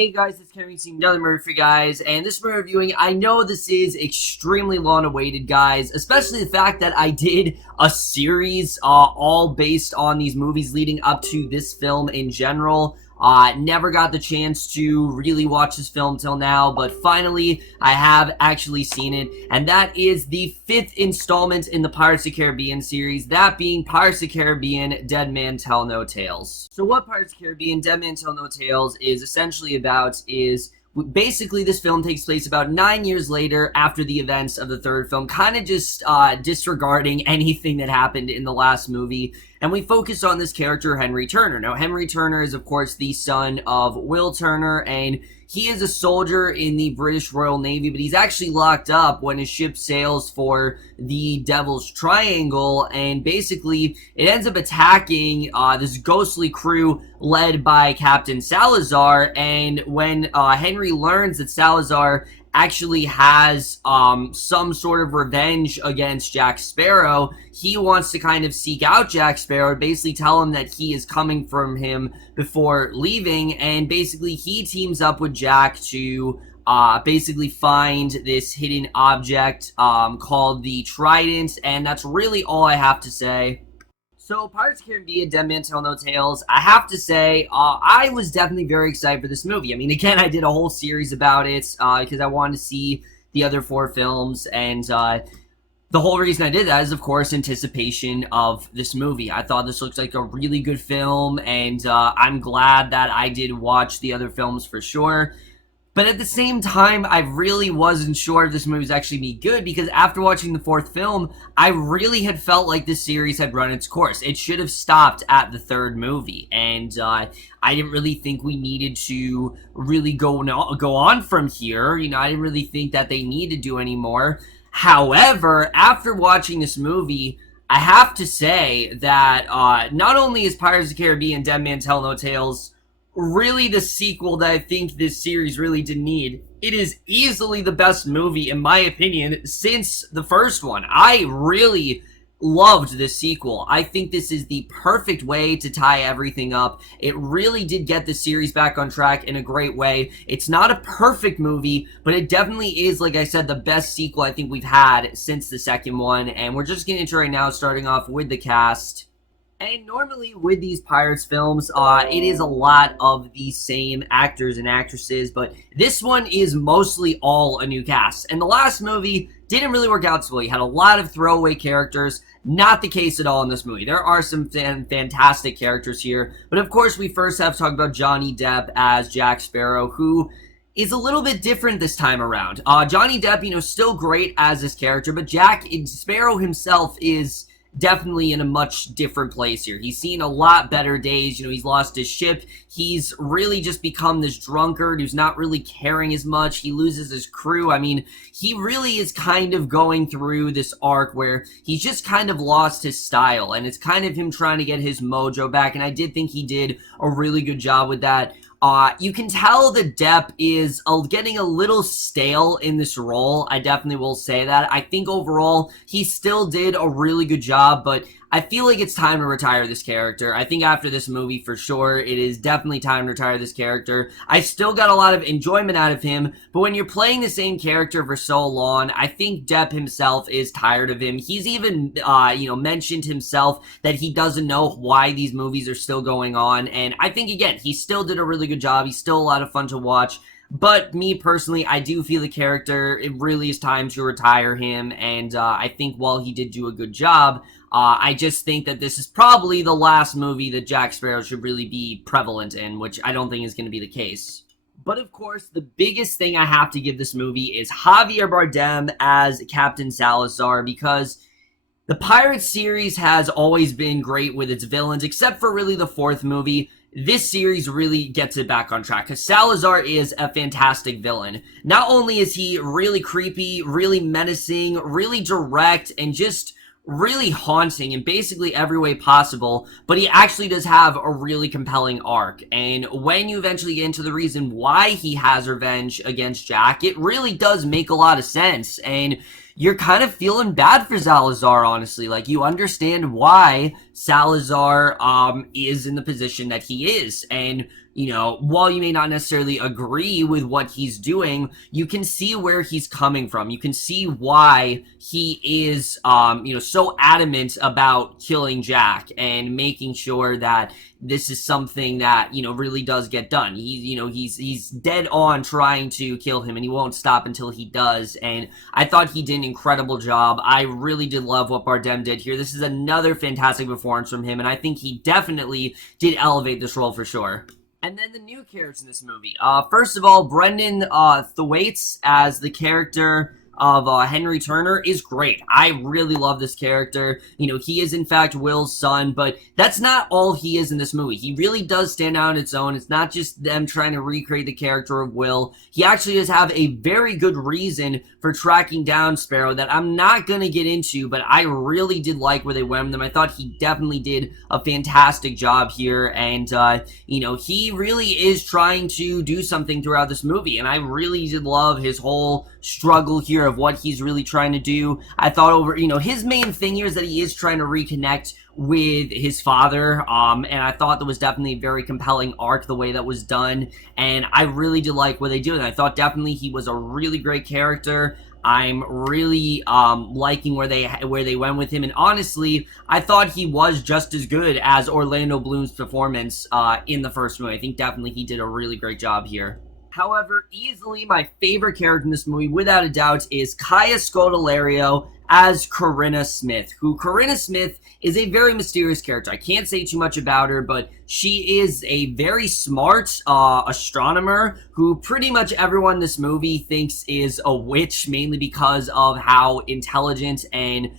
Hey guys, it's Kevin seeing another movie for you guys, and this movie reviewing, I know this is extremely long awaited, guys, especially the fact that I did a series all based on these movies leading up to this film in general. Never got the chance to really watch this film till now, but finally I have actually seen it, and that is the 5th installment in the Pirates of the Caribbean series, that being Pirates of the Caribbean Dead Man Tell No Tales. So what Pirates of the Caribbean Dead Man Tell No Tales is essentially about is basically this film takes place about 9 years later after the events of the third film, kind of just disregarding anything that happened in the last movie, and we focus on this character, Henry Turner. Now, Henry Turner is, of course, the son of Will Turner, and he is a soldier in the British Royal Navy, but he's actually locked up when his ship sails for the Devil's Triangle, and basically it ends up attacking this ghostly crew led by Captain Salazar, and when Henry learns that Salazar actually has some sort of revenge against Jack Sparrow, he wants to kind of seek out Jack Sparrow, basically tell him that he is coming from him before leaving, and basically he teams up with Jack to basically find this hidden object called the Trident, and that's really all I have to say. So, Pirates of the Caribbean, Dead Man Tell No Tales, I have to say, I was definitely very excited for this movie. I mean, again, I did a whole series about it, because I wanted to see the other 4 films, and, the whole reason I did that is, of course, anticipation of this movie. I thought this looks like a really good film, and, I'm glad that I did watch the other films for sure. But at the same time, I really wasn't sure if this movie was actually be good, because after watching the 4th film, I really had felt like this series had run its course. It should have stopped at the 3rd movie, and I didn't really think we needed to really go on from here. You know, I didn't really think that they needed to do any more. However, after watching this movie, I have to say that not only is Pirates of the Caribbean Dead Man Tell No Tales really the sequel that I think this series really did need, it is easily the best movie, in my opinion, since the first one. I really loved this sequel. I think this is the perfect way to tie everything up. It really did get the series back on track in a great way. It's not a perfect movie, but it definitely is, like I said, the best sequel I think we've had since the second one, and we're just getting into it right now, starting off with the cast. And normally with these Pirates films, it is a lot of the same actors and actresses, but this one is mostly all a new cast. And the last movie didn't really work out so well. You had a lot of throwaway characters. Not the case at all in this movie. There are some fantastic characters here, but of course we first have to talk about Johnny Depp as Jack Sparrow, who is a little bit different this time around. Johnny Depp, you know, still great as this character, but Jack Sparrow himself is definitely in a much different place here. He's seen a lot better days. You know, he's lost his ship. He's really just become this drunkard who's not really caring as much. He loses his crew. I mean, he really is kind of going through this arc where he's just kind of lost his style, and it's kind of him trying to get his mojo back, and I did think he did a really good job with that. You can tell that Depp is getting a little stale in this role. I definitely will say that. I think overall, he still did a really good job, but I feel like it's time to retire this character. I think after this movie, for sure, it is definitely time to retire this character. I still got a lot of enjoyment out of him, but when you're playing the same character for so long, I think Depp himself is tired of him. He's even, you know, mentioned himself that he doesn't know why these movies are still going on, and I think, again, he still did a really good job. He's still a lot of fun to watch. But me personally, I do feel the character, it really is time to retire him, and I think while he did do a good job, I just think that this is probably the last movie that Jack Sparrow should really be prevalent in, which I don't think is going to be the case. But of course, the biggest thing I have to give this movie is Javier Bardem as Captain Salazar, because the Pirates series has always been great with its villains, except for really the 4th movie. This series really gets it back on track, because Salazar is a fantastic villain. Not only is he really creepy, really menacing, really direct, and just really haunting in basically every way possible, but he actually does have a really compelling arc. And when you eventually get into the reason why he has revenge against Jack, it really does make a lot of sense. And you're kind of feeling bad for Salazar, honestly. Like, you understand why Salazar is in the position that he is. And, you know, while you may not necessarily agree with what he's doing, you can see where he's coming from. You can see why he is, you know, so adamant about killing Jack and making sure that this is something that, you know, really does get done. He's dead on trying to kill him, and he won't stop until he does. And I thought he did an incredible job. I really did love what Bardem did here. This is another fantastic performance from him, and I think he definitely did elevate this role for sure. And then the new characters in this movie. First of all, Brenton Thwaites as the character of Henry Turner is great. I really love this character. You know, he is in fact Will's son, but that's not all he is in this movie. He really does stand out on its own. It's not just them trying to recreate the character of Will. He actually does have a very good reason for tracking down Sparrow that I'm not going to get into, but I really did like where they went with him. I thought he definitely did a fantastic job here, and, you know, he really is trying to do something throughout this movie, and I really did love his whole struggle here of what he's really trying to do. I thought you know, his main thing here is that he is trying to reconnect with his father, and I thought that was definitely a very compelling arc, the way that was done, and I really did like what they do, and I thought definitely he was a really great character. I'm really liking where they went with him, and honestly, I thought he was just as good as Orlando Bloom's performance in the first movie. I think definitely he did a really great job here. However, easily my favorite character in this movie, without a doubt, is Kaya Scodelario as Corinna Smith, who Corinna Smith is a very mysterious character. I can't say too much about her, but she is a very smart astronomer who pretty much everyone in this movie thinks is a witch, mainly because of how intelligent and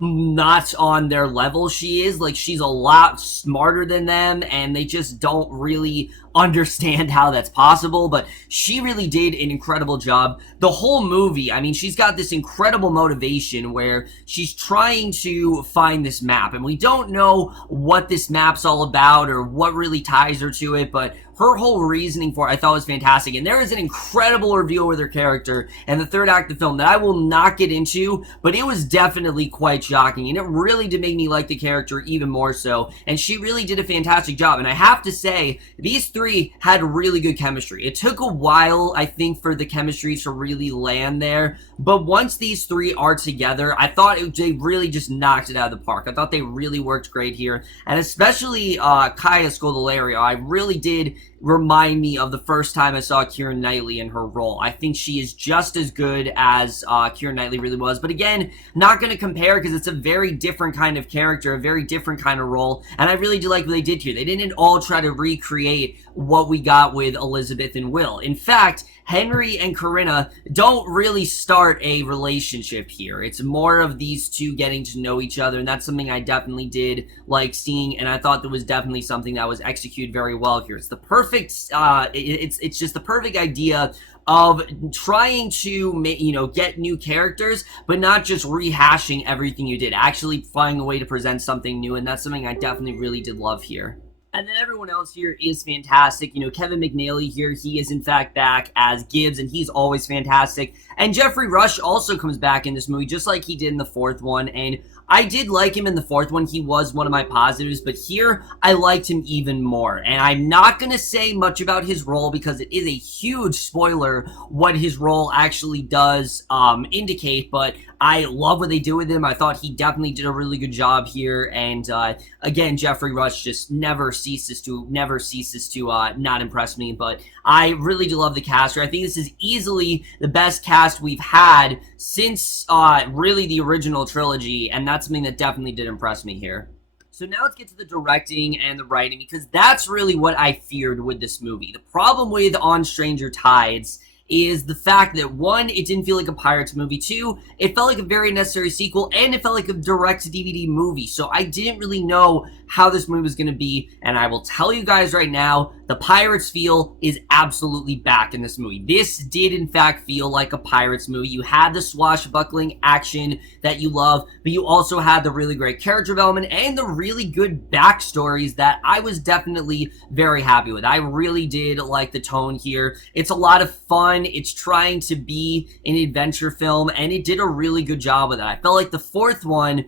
not on their level she is. Like, she's a lot smarter than them, and they just don't really understand how that's possible, but she really did an incredible job. The whole movie, I mean, she's got this incredible motivation where she's trying to find this map, and we don't know what this map's all about or what really ties her to it, but her whole reasoning for it I thought was fantastic. And there is an incredible reveal with her character in the third act of the film that I will not get into, but it was definitely quite shocking, and it really did make me like the character even more so, and she really did a fantastic job. And I have to say, these three had really good chemistry. It took a while, I think, for the chemistry to really land there, but once these three are together, I thought they really just knocked it out of the park. I thought they really worked great here, and especially Kaya Scodelario, I really did remind me of the first time I saw Keira Knightley in her role. I think she is just as good as Keira Knightley really was, but again, not going to compare because it's a very different kind of character, a very different kind of role, and I really do like what they did here. They didn't all try to recreate what we got with Elizabeth and Will. In fact, Henry and Corinna don't really start a relationship here. It's more of these two getting to know each other, and that's something I definitely did like seeing, and I thought that was definitely something that was executed very well here. It's the perfect, it's just the perfect idea of trying to, you know, get new characters, but not just rehashing everything you did. Actually finding a way to present something new, and that's something I definitely really did love here. And then everyone else here is fantastic. You know, Kevin McNally here, he is in fact back as Gibbs, and he's always fantastic. And Geoffrey Rush also comes back in this movie, just like he did in the fourth one, and I did like him in the fourth one. He was one of my positives, but here I liked him even more. And I'm not going to say much about his role because it is a huge spoiler what his role actually does indicate, but I love what they do with him. I thought he definitely did a really good job here, and again, Geoffrey Rush just never ceases to not impress me, but I really do love the cast here. I think this is easily the best cast we've had since really the original trilogy, and that's something that definitely did impress me here. So now let's get to the directing and the writing, because that's really what I feared with this movie. The problem with On Stranger Tides is the fact that, one, it didn't feel like a Pirates movie, two, it felt like a very necessary sequel, and it felt like a direct-to-DVD movie, so I didn't really know how this movie was going to be, and I will tell you guys right now, the Pirates feel is absolutely back in this movie. This did, in fact, feel like a Pirates movie. You had the swashbuckling action that you love, but you also had the really great character development and the really good backstories that I was definitely very happy with. I really did like the tone here. It's a lot of fun. fun. It's trying to be an adventure film, and it did a really good job with that. I felt like the fourth one,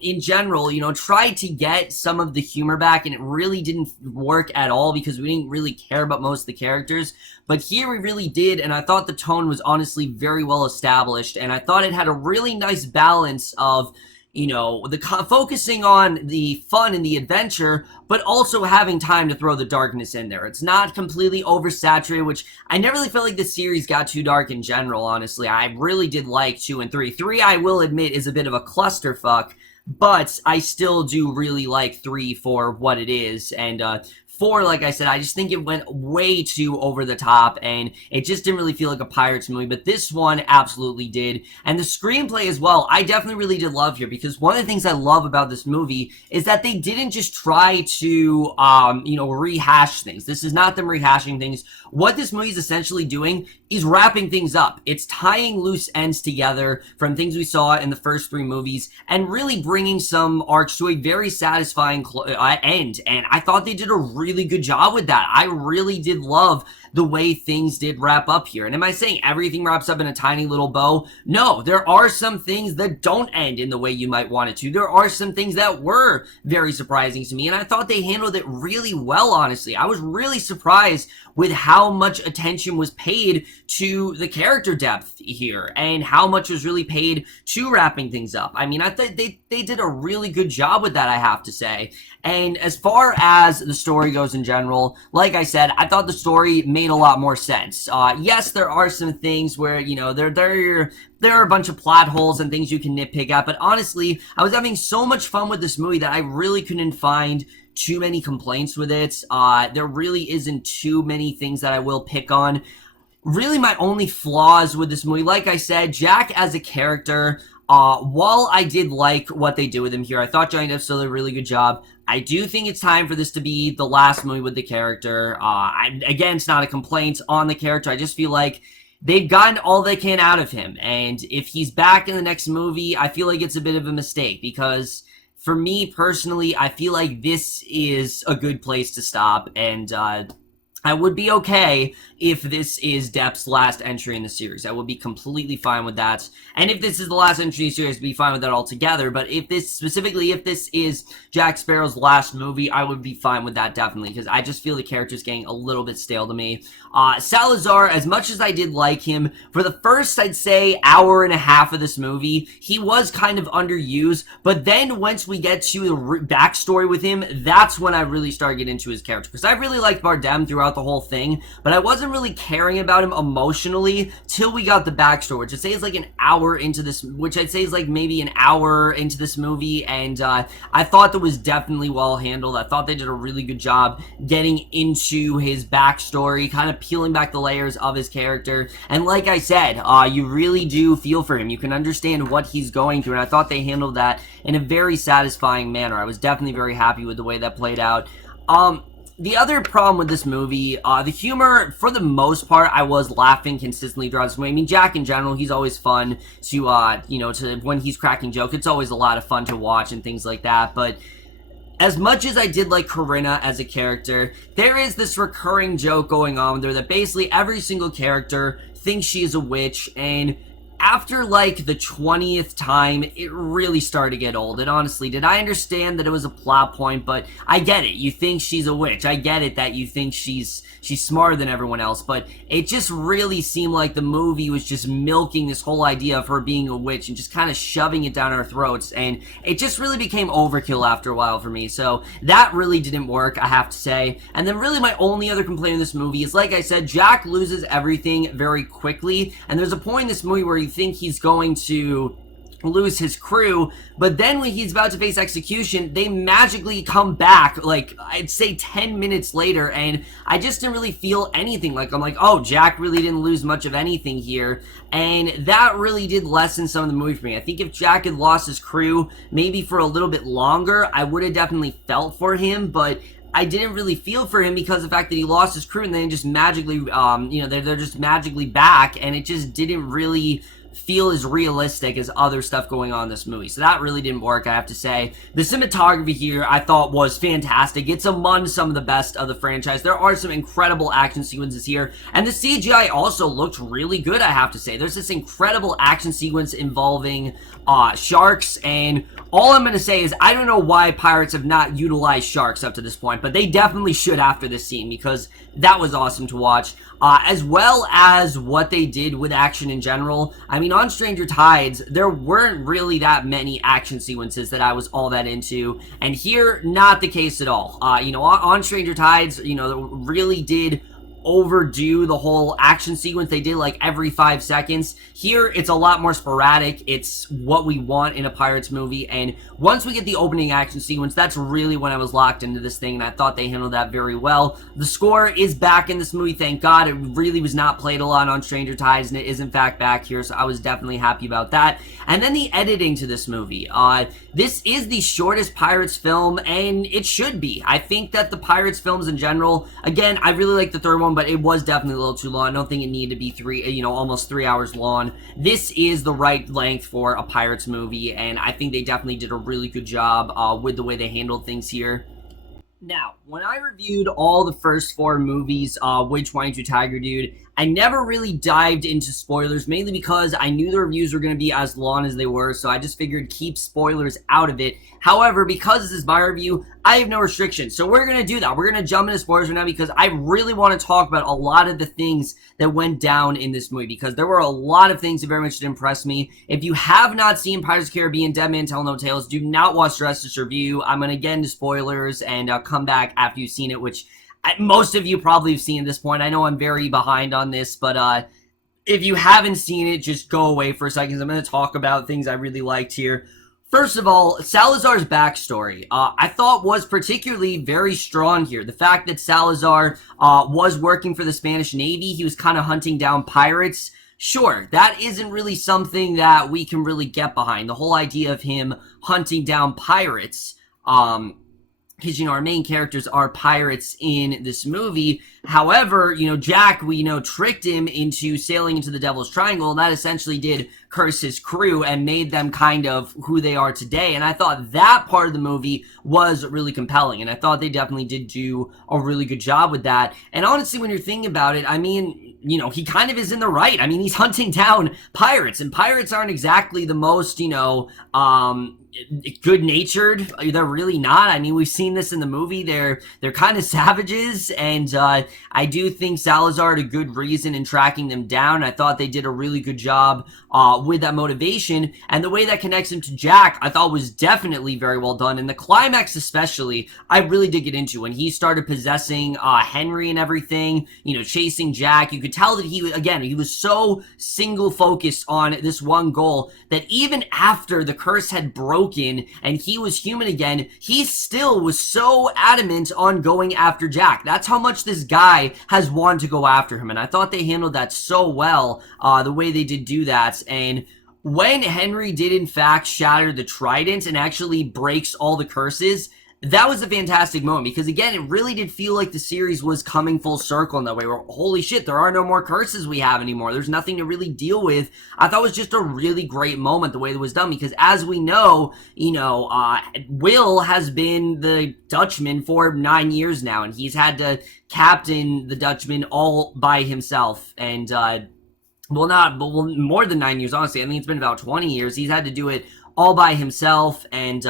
in general, you know, tried to get some of the humor back, and it really didn't work at all because we didn't really care about most of the characters. But here we really did, and I thought the tone was honestly very well established, and I thought it had a really nice balance of, you know, focusing on the fun and the adventure, but also having time to throw the darkness in there. It's not completely oversaturated, which I never really felt like the series got too dark in general, honestly. I really did like 2 and 3. 3, I will admit, is a bit of a clusterfuck, but I still do really like 3 for what it is, and 4, like I said, I just think it went way too over the top, and it just didn't really feel like a Pirates movie, but this one absolutely did. And the screenplay as well, I definitely really did love here, because one of the things I love about this movie is that they didn't just try to, you know, rehash things. This is not them rehashing things. What this movie is essentially doing is wrapping things up. It's tying loose ends together from things we saw in the first 3 movies, and really bringing some arcs to a very satisfying end, and I thought they did a really good job with that. I really did love the way things did wrap up here. And am I saying everything wraps up in a tiny little bow? No, there are some things that don't end in the way you might want it to. There are some things that were very surprising to me, and I thought they handled it really well, honestly. I was really surprised with how much attention was paid to the character depth here, and how much was really paid to wrapping things up. I mean, I thought they did a really good job with that, I have to say. And as far as the story goes in general, like I said, I thought the story made a lot more sense. Yes, there are some things where, you know, there are a bunch of plot holes and things you can nitpick at, but honestly, I was having so much fun with this movie that I really couldn't find too many complaints with it. There really isn't too many things that I will pick on. Really, my only flaws with this movie, like I said, Jack as a character, while I did like what they did with him here, I thought Johnny Depp still did a really good job. I do think it's time for this to be the last movie with the character. Again, it's not a complaint on the character. I just feel like they've gotten all they can out of him. And if he's back in the next movie, I feel like it's a bit of a mistake, because for me personally, I feel like this is a good place to stop. And I would be okay if this is Depp's last entry in the series. I would be completely fine with that. And if this is the last entry in the series, I'd be fine with that altogether. But if this is Jack Sparrow's last movie, I would be fine with that, definitely, because I just feel the character's getting a little bit stale to me. Salazar, as much as I did like him, for the first, I'd say, hour and a half of this movie, he was kind of underused. But then once we get to the backstory with him, that's when I really started getting into his character. Because I really liked Bardem throughout the whole thing, but I wasn't really caring about him emotionally till we got the backstory, which I'd say is like an hour into this, which I'd say is like maybe an hour into this movie, and I thought that was definitely well handled. I thought they did a really good job getting into his backstory, kind of peeling back the layers of his character, and like I said, you really do feel for him. You can understand what he's going through, and I thought they handled that in a very satisfying manner. I was definitely very happy with the way that played out. The other problem with this movie, the humor, for the most part, I was laughing consistently throughout this movie. I mean, Jack in general, he's always fun to, you know, when he's cracking jokes, it's always a lot of fun to watch and things like that, but as much as I did like Corinna as a character, there is this recurring joke going on there that basically every single character thinks she is a witch, and after, like, the 20th time, it really started to get old. And honestly, did I understand that it was a plot point? But I get it. You think she's a witch. I get it that you think she's smarter than everyone else. But it just really seemed like the movie was just milking this whole idea of her being a witch and just kind of shoving it down our throats. And it just really became overkill after a while for me. So that really didn't work, I have to say. And then really my only other complaint in this movie is, like I said, Jack loses everything very quickly. And there's a point in this movie where you think he's going to lose his crew, but then when he's about to face execution, they magically come back, like, I'd say 10 minutes later, and I just didn't really feel anything. Like, I'm like, oh, Jack really didn't lose much of anything here, and that really did lessen some of the movie for me. I think if Jack had lost his crew, maybe for a little bit longer, I would have definitely felt for him, but I didn't really feel for him because of the fact that he lost his crew and then just magically, you know, they're just magically back, and it just didn't really feel as realistic as other stuff going on in this movie. So that really didn't work, I have to say. The cinematography here I thought was fantastic. It's among some of the best of the franchise. There are some incredible action sequences here, and the CGI also looked really good, I have to say. There's this incredible action sequence involving sharks, and all I'm going to say is I don't know why pirates have not utilized sharks up to this point, but they definitely should after this scene, because that was awesome to watch. As well as what they did with action in general. I mean, on Stranger Tides, there weren't really that many action sequences that I was all that into, and here, not the case at all. You know, on Stranger Tides, you know, really did overdo the whole action sequence. They did like every 5 seconds. Here, it's a lot more sporadic. It's what we want in a Pirates movie, and once we get the opening action sequence, that's really when I was locked into this thing, and I thought they handled that very well. The score is back in this movie, thank God. It really was not played a lot on Stranger Tides, and it is in fact back here, so I was definitely happy about that. And then the editing to this movie. This is the shortest Pirates film, and it should be. I think that the Pirates films in general, again, I really like the third one, but it was definitely a little too long. I don't think it needed to be almost 3 hours long. This is the right length for a Pirates movie, and I think they definitely did a really good job with the way they handled things here. Now, when I reviewed all the first 4 movies with 22 Tiger Dude, I never really dived into spoilers, mainly because I knew the reviews were going to be as long as they were, so I just figured keep spoilers out of it. However, because this is my review, I have no restrictions, so we're going to do that. We're going to jump into spoilers right now because I really want to talk about a lot of the things that went down in this movie, because there were a lot of things that very much did impress me. If you have not seen Pirates of the Caribbean, Dead Man Tell No Tales, do not watch the rest of this review. I'm going to get into spoilers, and I'll come back after you've seen it, which most of you probably have seen at this point. I know I'm very behind on this, but if you haven't seen it, just go away for a second. I'm going to talk about things I really liked here. First of all, Salazar's backstory, I thought was particularly very strong here. The fact that Salazar was working for the Spanish Navy, he was kind of hunting down pirates. Sure, that isn't really something that we can really get behind. The whole idea of him hunting down pirates, because, you know, our main characters are pirates in this movie. However, you know, Jack, we know, tricked him into sailing into the Devil's Triangle, and that essentially did curse his crew and made them kind of who they are today. And I thought that part of the movie was really compelling, and I thought they definitely did do a really good job with that. And honestly, when you're thinking about it, I mean, you know, he kind of is in the right. I mean, he's hunting down pirates, and pirates aren't exactly the most, you know, good-natured. They're really not. I mean, we've seen this in the movie. They're kind of savages, and I do think Salazar had a good reason in tracking them down. I thought they did a really good job with that motivation, and the way that connects him to Jack, I thought was definitely very well done. And the climax especially, I really did get into when he started possessing Henry and everything, you know, chasing Jack. You could tell that he was so single-focused on this one goal that even after the curse had broken and he was human again, he still was so adamant on going after Jack. That's how much this guy has wanted to go after him, and I thought they handled that so well, the way they did do that. And when Henry did in fact shatter the trident and actually breaks all the curses, that was a fantastic moment, because again, it really did feel like the series was coming full circle in that way, where holy shit, there are no more curses we have anymore. There's nothing to really deal with. I thought it was just a really great moment the way it was done, because as we know, you know, Will has been the Dutchman for 9 years now, and he's had to captain the Dutchman all by himself, and more than 9 years, honestly. I think it's been about 20 years. He's had to do it all by himself, and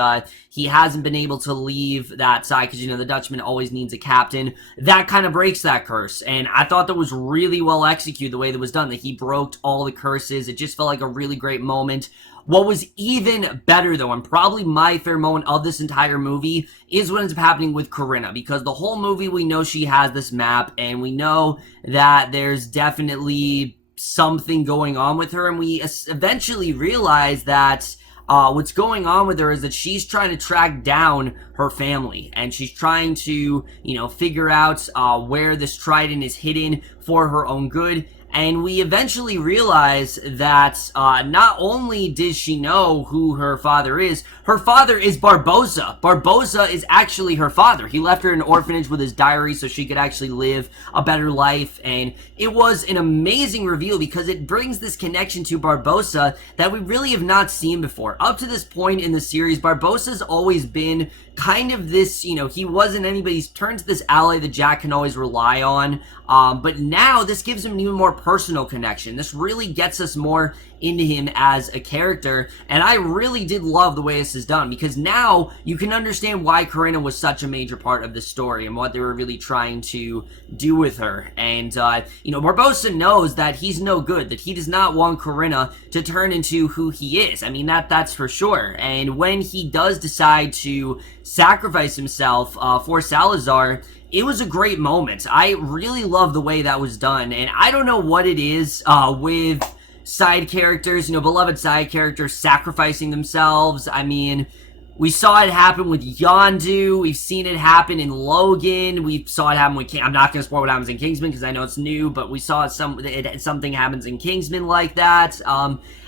he hasn't been able to leave that side because, you know, the Dutchman always needs a captain. That kind of breaks that curse, and I thought that was really well executed the way that was done, that he broke all the curses. It just felt like a really great moment. What was even better, though, and probably my favorite moment of this entire movie, is what ends up happening with Corinna, because the whole movie we know she has this map, and we know that there's definitely something going on with her, and we eventually realize that what's going on with her is that she's trying to track down her family, and she's trying to, you know, figure out where this trident is hidden for her own good. And we eventually realize that not only did she know who her father is Barbossa. Barbossa is actually her father. He left her in an orphanage with his diary so she could actually live a better life. And it was an amazing reveal because it brings this connection to Barbossa that we really have not seen before. Up to this point in the series, Barbossa's always been kind of this, you know, he wasn't anybody's turned to this ally that Jack can always rely on. But now this gives him an even more personal connection. This really gets us more into him as a character, and I really did love the way this is done because now you can understand why Corinna was such a major part of the story and what they were really trying to do with her. And you know, Barbossa knows that he's no good, that he does not want Corinna to turn into who he is. I mean, that's for sure. And when he does decide to sacrifice himself for Salazar, it was a great moment. I really love the way that was done, and I don't know what it is with side characters, you know, beloved side characters sacrificing themselves. I mean, we saw it happen with Yondu. We've seen it happen in Logan. We saw it happen with I'm not going to spoil what happens in Kingsman because I know it's new, but we saw something happens in Kingsman like that.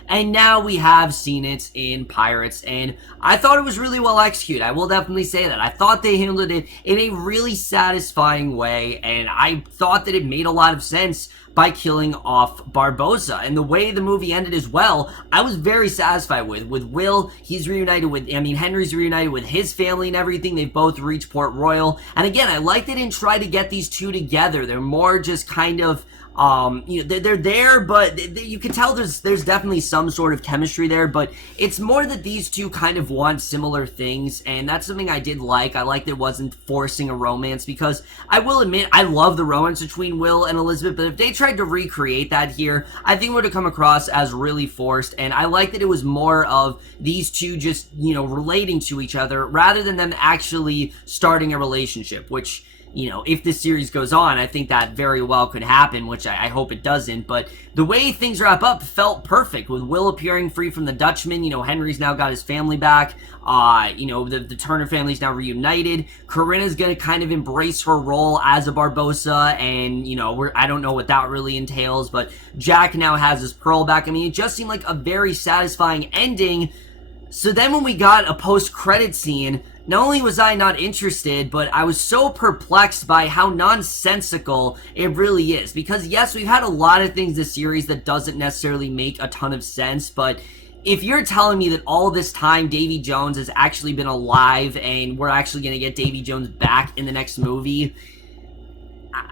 And now we have seen it in Pirates, and I thought it was really well executed. I will definitely say that. I thought they handled it in a really satisfying way, and I thought that it made a lot of sense by killing off Barbossa. And the way the movie ended as well, I was very satisfied with. With Will, he's reunited with, Henry's reunited with his family and everything. They've both reached Port Royal. And again, I like they didn't try to get these two together. They're more just kind of, you know, they're there, but you can tell there's definitely some sort of chemistry there, but it's more that these two kind of want similar things, and that's something I did like. I liked it wasn't forcing a romance, because I will admit, I love the romance between Will and Elizabeth, but if they tried to recreate that here, I think it would have come across as really forced, and I like that it was more of these two just, you know, relating to each other, rather than them actually starting a relationship, which, you know, if this series goes on, I think that very well could happen, which I hope it doesn't. But the way things wrap up felt perfect, with Will appearing free from the Dutchman. You know, Henry's now got his family back. You know, the Turner family's now reunited. Corinna's gonna kind of embrace her role as a Barbossa, and, you know, I don't know what that really entails, but Jack now has his Pearl back. I mean, it just seemed like a very satisfying ending. So then when we got a post-credit scene, not only was I not interested, but I was so perplexed by how nonsensical it really is. Because yes, we've had a lot of things this series that doesn't necessarily make a ton of sense, but if you're telling me that all this time Davy Jones has actually been alive and we're actually going to get Davy Jones back in the next movie,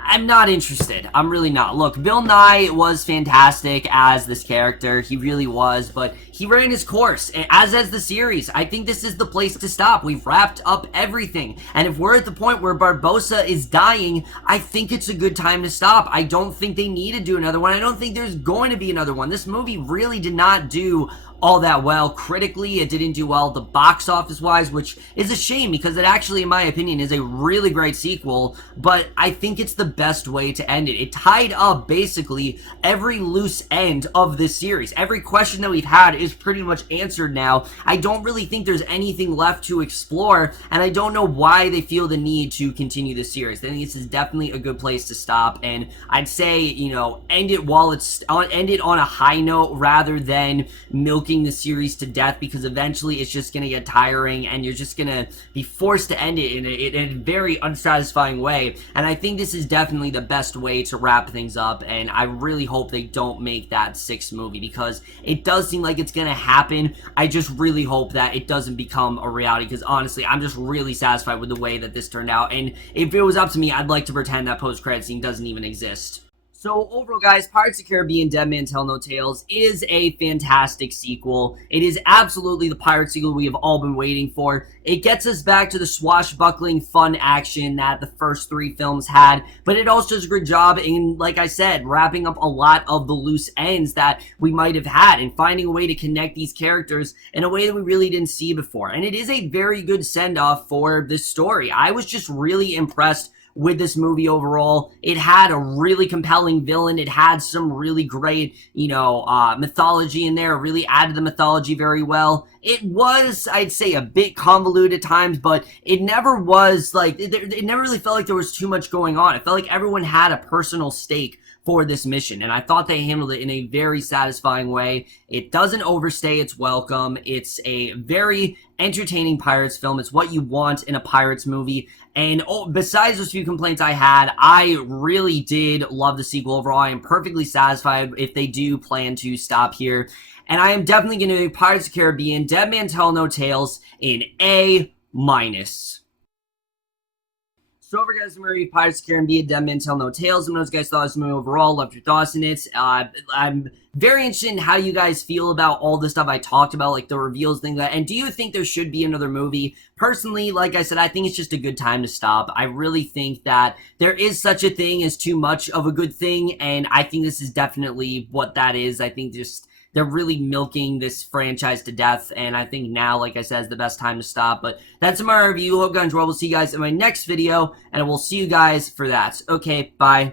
I'm not interested. I'm really not. Look, Bill Nye was fantastic as this character. He really was, but he ran his course, as has the series. I think this is the place to stop. We've wrapped up everything, and if we're at the point where Barbossa is dying, I think it's a good time to stop. I don't think they need to do another one. I don't think there's going to be another one. This movie really did not do all that well critically. It didn't do well the box office wise, which is a shame because it actually, in my opinion, is a really great sequel, but I think it's the best way to end it. It tied up basically every loose end of this series. Every question that we've had is pretty much answered now. I don't really think there's anything left to explore, and I don't know why they feel the need to continue the series. I think this is definitely a good place to stop, and I'd say, you know, end it on a high note rather than milking the series to death, because eventually it's just going to get tiring and you're just going to be forced to end it in a very unsatisfying way. And I think this is definitely the best way to wrap things up, and I really hope they don't make that sixth movie, because it does seem like it's going to happen. I just really hope that it doesn't become a reality, because honestly, I'm just really satisfied with the way that this turned out, and if it was up to me, I'd like to pretend that post-credit scene doesn't even exist. So overall, guys, Pirates of the Caribbean Dead Man Tell No Tales is a fantastic sequel. It is absolutely the pirate sequel we have all been waiting for. It gets us back to the swashbuckling fun action that the first three films had, but it also does a good job in, like I said, wrapping up a lot of the loose ends that we might have had and finding a way to connect these characters in a way that we really didn't see before. And it is a very good send-off for this story. I was just really impressed with this movie overall. It had a really compelling villain. It had some really great, you know, mythology in there. It really added the mythology very well. It was, I'd say, a bit convoluted at times, but it never was like, it never really felt like there was too much going on. It felt like everyone had a personal stake for this mission, and I thought they handled it in a very satisfying way. It doesn't overstay its welcome. It's a very entertaining Pirates film. It's what you want in a Pirates movie. And besides those few complaints I had, I really did love the sequel overall. I am perfectly satisfied if they do plan to stop here. And I am definitely going to give Pirates of the Caribbean, Dead Man Tell No Tales, an A-. So over guys, I'm ready Pirates of the Caribbean, Dead Man Tell No Tales. I'm know you guys thought this movie overall, loved your thoughts in it. I'm very interested in how you guys feel about all the stuff I talked about, like the reveals, things like that. And do you think there should be another movie? Personally, like I said, I think it's just a good time to stop. I really think that there is such a thing as too much of a good thing, and I think this is definitely what that is. I think just they're really milking this franchise to death, and I think now, like I said, is the best time to stop. But that's my review. Hope you guys enjoyed. We'll see you guys in my next video, and I will see you guys for that. Okay, bye.